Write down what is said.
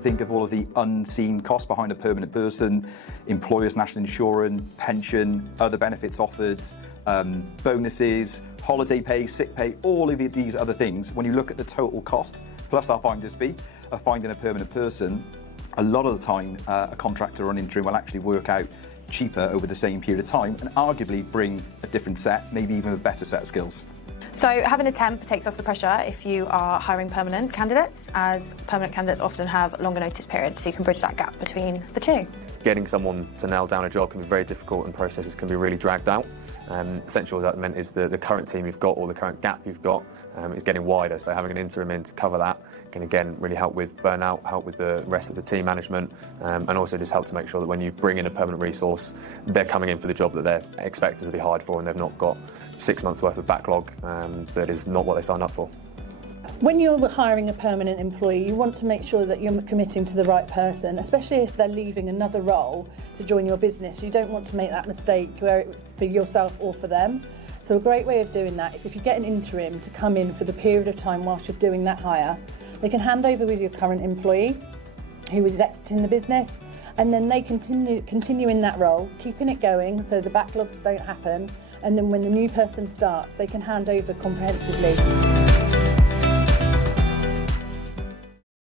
think of all of the unseen costs behind a permanent person, employers' national insurance, pension, other benefits offered, bonuses, holiday pay, sick pay, all of these other things, when you look at the total cost, plus our finder's fee of finding a permanent person, a lot of the time a contractor or an interim will actually work out cheaper over the same period of time and arguably bring a different set, maybe even a better set of skills. So having a temp takes off the pressure if you are hiring permanent candidates, as permanent candidates often have longer notice periods, so you can bridge that gap between the two. Getting someone to nail down a job can be very difficult and processes can be really dragged out. Essential as that meant is the current team you've got or the current gap you've got is getting wider, so having an interim in to cover that can again really help with burnout, help with the rest of the team management, and also just help to make sure that when you bring in a permanent resource, they're coming in for the job that they're expected to be hired for and they've not got 6 months worth of backlog that is not what they signed up for. When you're hiring a permanent employee, you want to make sure that you're committing to the right person, especially if they're leaving another role to join your business. You don't want to make that mistake for yourself or for them. So a great way of doing that is if you get an interim to come in for the period of time whilst you're doing that hire, they can hand over with your current employee who is exiting the business, and then they continue in that role, keeping it going so the backlogs don't happen, and then when the new person starts, they can hand over comprehensively.